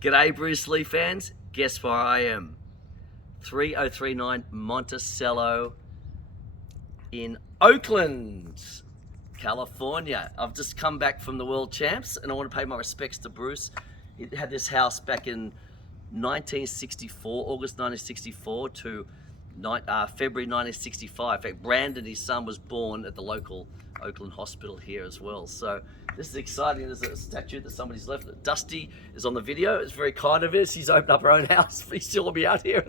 G'day Bruce Lee fans, guess where I am? 3039 Monticello in Oakland, California. I've just come back from the World Champs and I want to pay my respects to Bruce. He had this house back in 1964, August 1964 to February 1965. In fact, Brandon, his son, was born at the local Oakland hospital here as well. So this is exciting. There's a statue that somebody's left. Dusty is on the video. It's very kind of her. She's opened up her own house. Please still will be out here.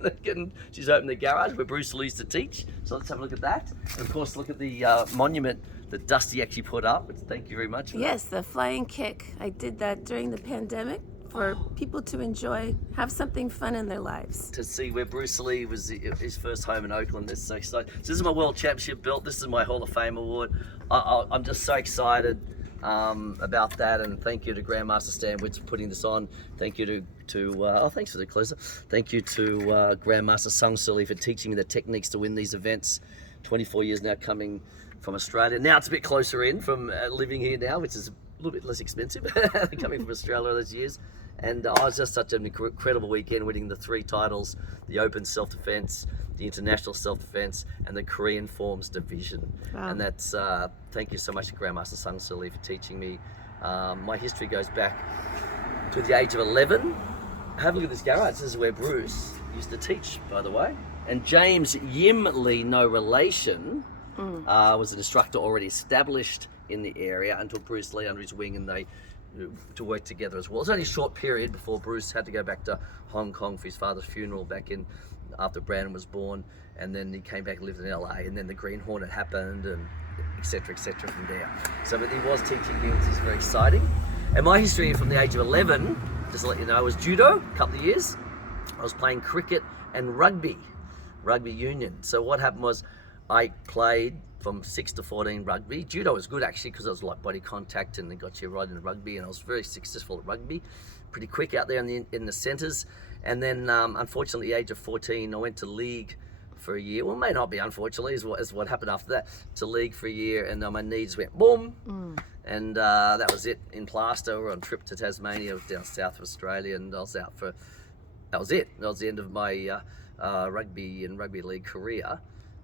She's opened the garage where Bruce Lee used to teach. So let's have a look at that. And of course, look at the monument that Dusty actually put up. Thank you very much for Yes, the flying kick. I did that during the pandemic for people to enjoy, have something fun in their lives. To see where Bruce Lee was his first home in Oakland. It's so exciting. So this is my World Championship belt. This is my Hall of Fame award. I'm just so excited about that, and thank you to Grandmaster Stan Witz for putting this on. Thank you to thanks for the closer. Thank you to Grandmaster Sung Suli for teaching me the techniques to win these events. 24 years now coming from Australia. Now it's a bit closer in from living here now, which is a little bit less expensive coming from Australia those years. And it was just such an incredible weekend, winning the 3 titles: the Open Self-Defense, the International Self-Defense, and the Korean Forms Division. Wow. And that's, thank you so much to Grandmaster Sung Suli for teaching me. My history goes back to the age of 11. Have a look at this garage. This is where Bruce used to teach, by the way. And James Yim Lee, no relation, was an instructor already established in the area and took Bruce Lee under his wing, and they to work together as well. It was only a short period before Bruce had to go back to Hong Kong for his father's funeral back in after Brandon was born, and then he came back and lived in LA, and then the Green Hornet happened, and etc from there. So but he was teaching me, which is very exciting. And my history from the age of 11, just to let you know, was judo, a couple of years. I was playing cricket and rugby union. So what happened was I played from 6 to 14 rugby. Judo was good actually because it was like body contact and they got you right into rugby, and I was very successful at rugby, pretty quick out there in the centres. And then unfortunately at the age of 14 I went to league for a year. Well, it may not be unfortunately, is what happened after that, to league for a year, and my knees went boom. And that was it in plaster. We're on a trip to Tasmania. I was down south of Australia, and I was out for, that was it. That was the end of my rugby and rugby league career.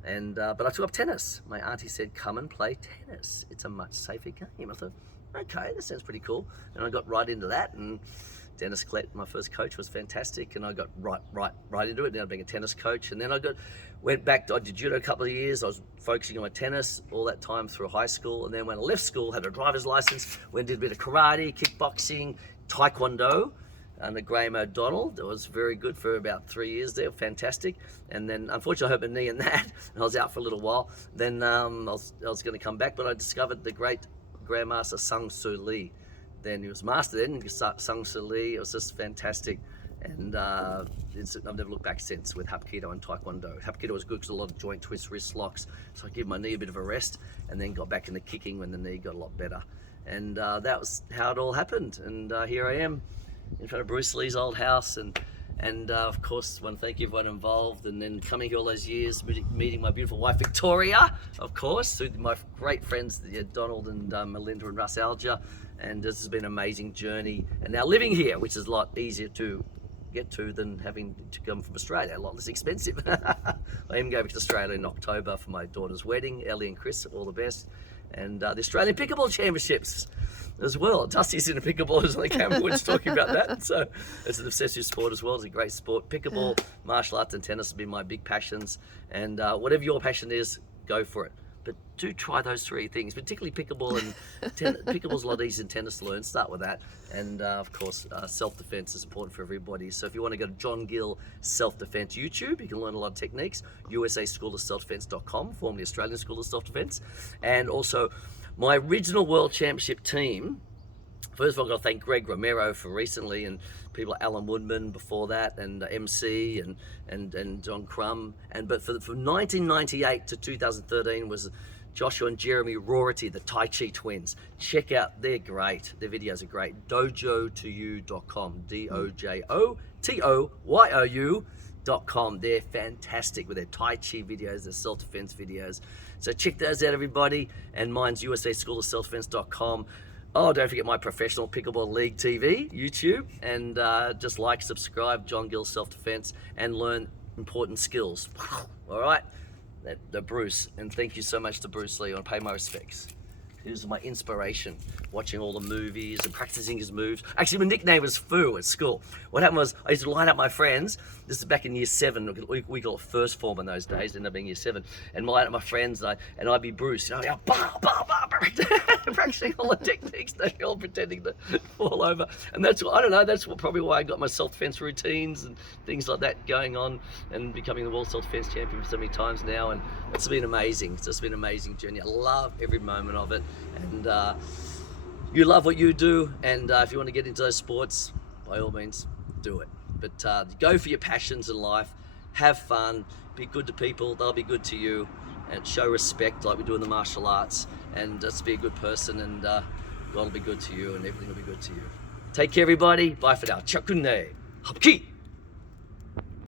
And but I took up tennis. My auntie said, come and play tennis. It's a much safer game. I thought, okay, that sounds pretty cool. And I got right into that, and Dennis Klett, my first coach, was fantastic, and I got right into it, now being a tennis coach. And then I went back, I did judo a couple of years. I was focusing on my tennis all that time through high school, and then when I left school, had a driver's license, went and did a bit of karate, kickboxing, taekwondo, under Graham O'Donnell. That was very good for about 3 years there, fantastic. And then unfortunately I hurt my knee in that, and I was out for a little while. Then I was going to come back, but I discovered the great Grandmaster Sung Suli. Then he was master then, Sung Suli. It was just fantastic. And I've never looked back since with Hapkido and Taekwondo. Hapkido was good because a lot of joint twists, wrist locks, so I gave my knee a bit of a rest, and then got back into kicking when the knee got a lot better. And that was how it all happened. And here I am in front of Bruce Lee's old house, and of course I want to thank everyone involved, and then coming here all those years, meeting my beautiful wife Victoria, of course, through my great friends Donald and Melinda and Russ Alger, and this has been an amazing journey. And now living here, which is a lot easier to get to than having to come from Australia, a lot less expensive. I even go back to Australia in October for my daughter's wedding. Ellie and Chris, all the best. And the Australian Pickleball Championships as well. Dusty's in a pickleball, as on the camera, we're just talking about that. So it's an obsessive sport as well. It's a great sport. Pickleball, martial arts and tennis have been my big passions. And whatever your passion is, go for it. But do try those 3 things, particularly pickleball and tennis. Pickleball's a lot easier than tennis to learn. Start with that. And of course, self-defense is important for everybody. So if you want to go to John Gill Self-Defense YouTube, you can learn a lot of techniques. USASchoolofSelfDefense.com, formerly Australian School of Self-Defense. And also my original World Championship team. First of all, I've got to thank Greg Romero for recently, and people like Alan Woodman before that, and MC and John Crum. But from 1998 to 2013 was Joshua and Jeremy Rority, the Tai Chi twins. Check out, they're great. Their videos are great. Dojo2you.com, DOJOTOYOU.com. They're fantastic with their Tai Chi videos, their self-defense videos. So check those out, everybody. And mine's USASchoolofSelfDefense.com. Oh, don't forget my professional pickleball league TV, YouTube, and just like, subscribe, John Gill Self Defense, and learn important skills. All right, the Bruce, and thank you so much to Bruce Lee. I want to pay my respects. He was my inspiration, watching all the movies and practicing his moves. Actually, my nickname was Foo at school. What happened was I used to line up my friends. This is back in year 7. We call it first form in those days. Ended up being year 7. And line up my friends, and I'd be Bruce. You know, practicing all the techniques. They all pretending to fall over. And that's what, I don't know. That's probably why I got my self-defense routines and things like that going on, and becoming the world self-defense champion so many times now. And it's been amazing. It's just been an amazing journey. I love every moment of it. And you love what you do, and if you want to get into those sports, by all means, do it. But go for your passions in life, have fun, be good to people, they'll be good to you, and show respect like we do in the martial arts, and just be a good person, and God will be good to you, and everything will be good to you. Take care, everybody. Bye for now. Chakune. Hapki.